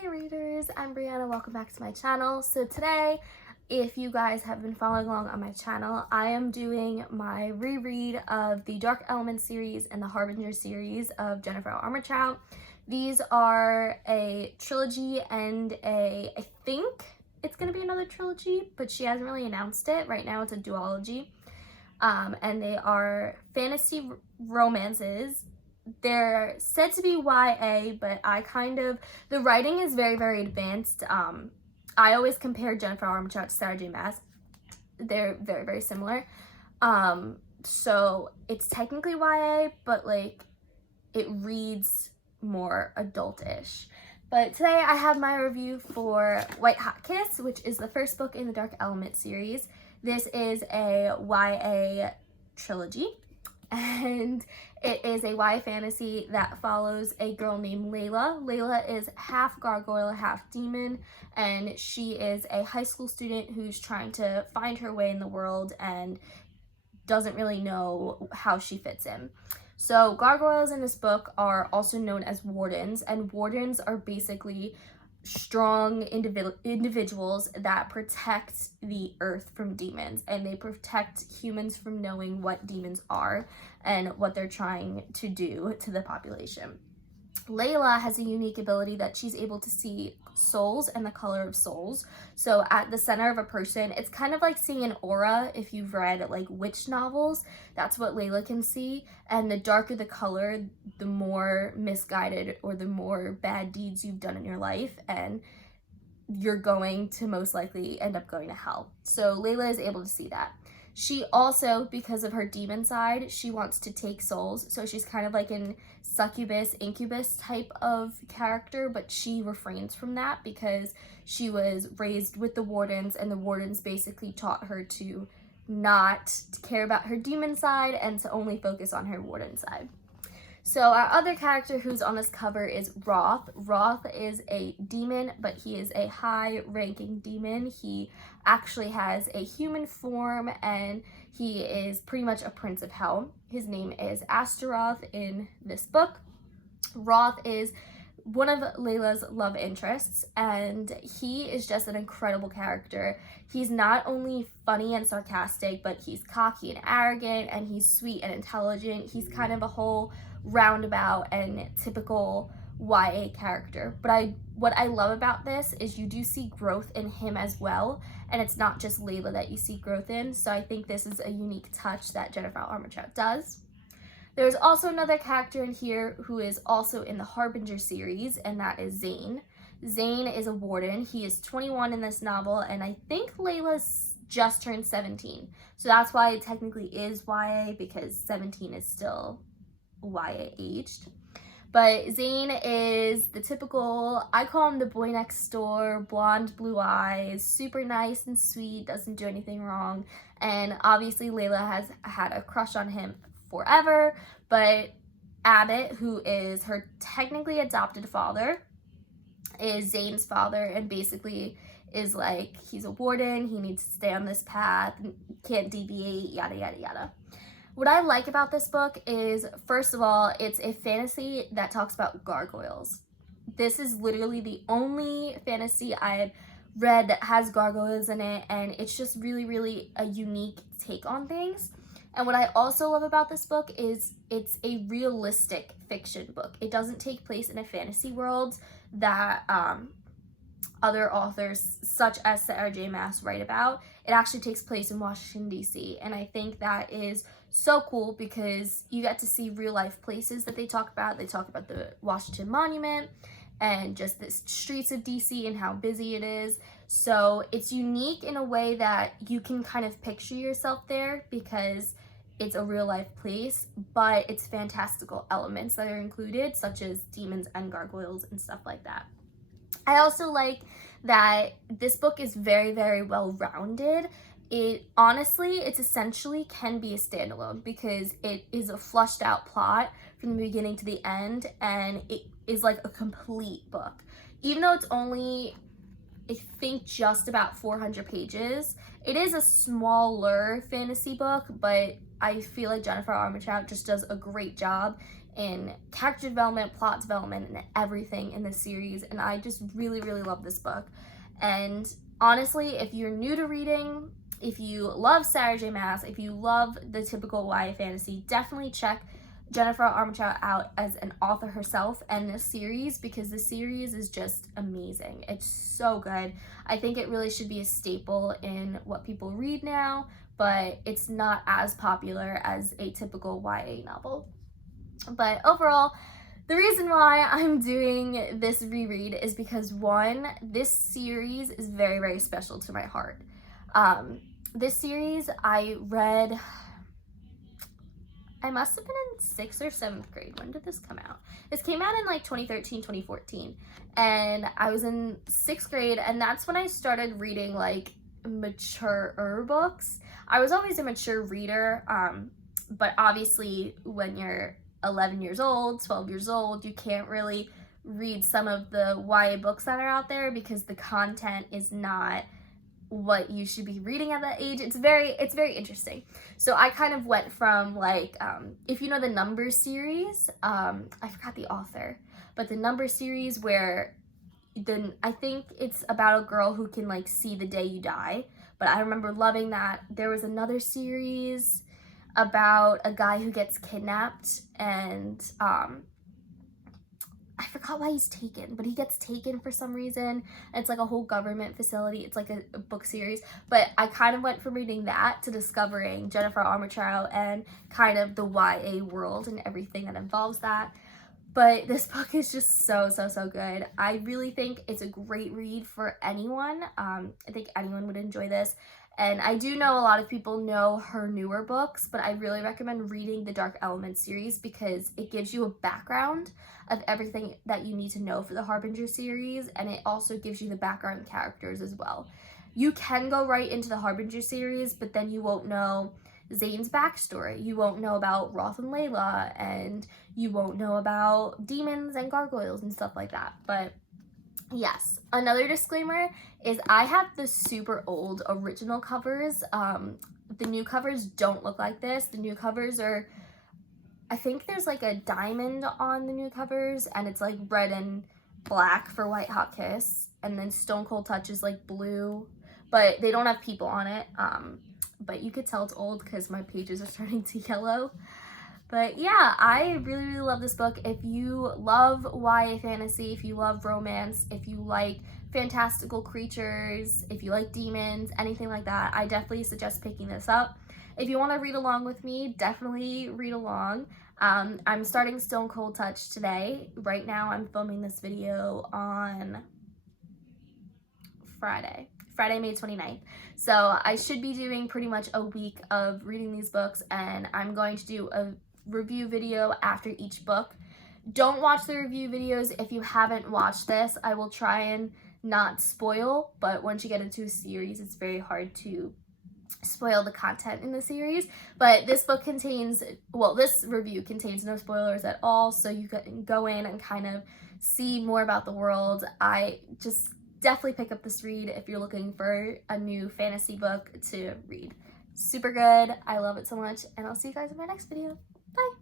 Hey readers, I'm Brianna, welcome back to my channel. So today, if you guys have been following along on my channel, I am doing my reread of the Dark Element series and the Harbinger series of Jennifer L Armentrout. These are a trilogy and I think it's going to be another trilogy, but she hasn't really announced it. Right now it's a duology. And they are fantasy romances. They're said to be YA, but the writing is very, very advanced. I always compare Jennifer L Armentrout to Sarah J Maas. They're very, very similar. So it's technically YA, but like it reads more adult-ish. But today I have my review for White Hot Kiss, which is the first book in the Dark Element series. This is a YA trilogy, and it is a YA fantasy that follows a girl named Layla. Layla is half gargoyle, half demon, and she is a high school student who's trying to find her way in the world and doesn't really know how she fits in. So gargoyles in this book are also known as wardens, and wardens are basically strong individuals that protect the earth from demons, and they protect humans from knowing what demons are and what they're trying to do to the population. Layla has a unique ability that she's able to see souls and the color of souls. So at the center of a person, it's kind of like seeing an aura. If you've read like witch novels, that's what Layla can see. And the darker the color, the more misguided or the more bad deeds you've done in your life, and you're going to most likely end up going to hell. So Layla is able to see that. She also, because of her demon side, she wants to take souls. So she's kind of like an succubus, incubus type of character, but she refrains from that because she was raised with the wardens, and the wardens basically taught her to not care about her demon side and to only focus on her warden side. So our other character who's on this cover is Roth. Roth is a demon, but he is a high-ranking demon. He actually has a human form, and he is pretty much a prince of hell. His name is Astaroth in this book. Roth is one of Layla's love interests, and he is just an incredible character. He's not only funny and sarcastic, but he's cocky and arrogant, and he's sweet and intelligent. He's kind of a whole roundabout and typical YA character. But what I love about this is you do see growth in him as well, and it's not just Layla that you see growth in. So I think this is a unique touch that Jennifer L Armentrout does. There's also another character in here who is also in the Harbinger series, and that is Zane. Zane is a warden. He is 21 in this novel, and I think Layla's just turned 17. So that's why it technically is YA, because 17 is still YA aged. But Zane is the typical, I call him the boy next door, blonde, blue eyes, super nice and sweet, doesn't do anything wrong. And obviously Layla has had a crush on him forever, but Abbott, who is her technically adopted father, is Zane's father, and basically is like, he's a warden, he needs to stay on this path, can't deviate, yada yada yada. What I like about this book is, first of all, it's a fantasy that talks about gargoyles. This is literally the only fantasy I've read that has gargoyles in it, and it's just really, really a unique take on things. And what I also love about this book is it's a realistic fiction book. It doesn't take place in a fantasy world that other authors such as Sarah J Maas write about. It actually takes place in Washington, D.C. And I think that is so cool because you get to see real life places that they talk about. They talk about the Washington Monument and just the streets of DC and how busy it is. So it's unique in a way that you can kind of picture yourself there because it's a real life place, but it's fantastical elements that are included, such as demons and gargoyles and stuff like that. I also like that this book is very, very well rounded. It's essentially can be a standalone because it is a flushed out plot from the beginning to the end, and it is like a complete book. Even though it's only, I think, just about 400 pages, it is a smaller fantasy book, but I feel like Jennifer L Armentrout just does a great job in character development, plot development, and everything in this series, and I just really, really love this book. And honestly, if you're new to reading, if you love Sarah J. Maas, if you love the typical YA fantasy, definitely check Jennifer L Armentrout out as an author herself and this series, because the series is just amazing. It's so good. I think it really should be a staple in what people read now, but it's not as popular as a typical YA novel. But overall, the reason why I'm doing this reread is because, one, this series is very, very special to my heart. This series I read, I must have been in 6th or 7th grade. When did this come out? This came out in like 2013, 2014. And I was in 6th grade, and that's when I started reading like mature books. I was always a mature reader, but obviously when you're 11 years old, 12 years old, you can't really read some of the YA books that are out there because the content is not what you should be reading at that age. It's very interesting. So I kind of went from like, if you know the Numbers series, I forgot the author, but the Numbers series where I think it's about a girl who can like see the day you die, but I remember loving that. There was another series about a guy who gets kidnapped, and I forgot why he's taken, but he gets taken for some reason. It's like a whole government facility. It's like a book series. But I kind of went from reading that to discovering Jennifer Armentrout and kind of the YA world and everything that involves that. But this book is just so good. I really think it's a great read for anyone. I think anyone would enjoy this. And I do know a lot of people know her newer books, but I really recommend reading the Dark Elements series because it gives you a background of everything that you need to know for the Harbinger series, and it also gives you the background characters as well. You can go right into the Harbinger series, but then you won't know Zane's backstory. You won't know about Roth and Layla, and you won't know about demons and gargoyles and stuff like that. But yes, another disclaimer is I have the super old original covers. The new covers don't look like this. The new covers are, I think there's like a diamond on the new covers, and it's like red and black for White Hot Kiss, and then Stone Cold Touch is like blue, but they don't have people on it. But you could tell it's old because my pages are starting to yellow. But yeah, I really love this book. If you love YA fantasy, if you love romance, if you like fantastical creatures, if you like demons, anything like that, I definitely suggest picking this up. If you want to read along with me, definitely read along. I'm starting Stone Cold Touch today. Right now I'm filming this video on Friday, May 29th. So I should be doing pretty much a week of reading these books, and I'm going to do a review video after each book. Don't watch the review videos if you haven't watched this. I will try and not spoil, but once you get into a series, it's very hard to spoil the content in the series. But this book contains, well, this review contains no spoilers at all, so you can go in and kind of see more about the world. I just definitely pick up this read if you're looking for a new fantasy book to read. Super good. I love it so much, and I'll see you guys in my next video. Bye!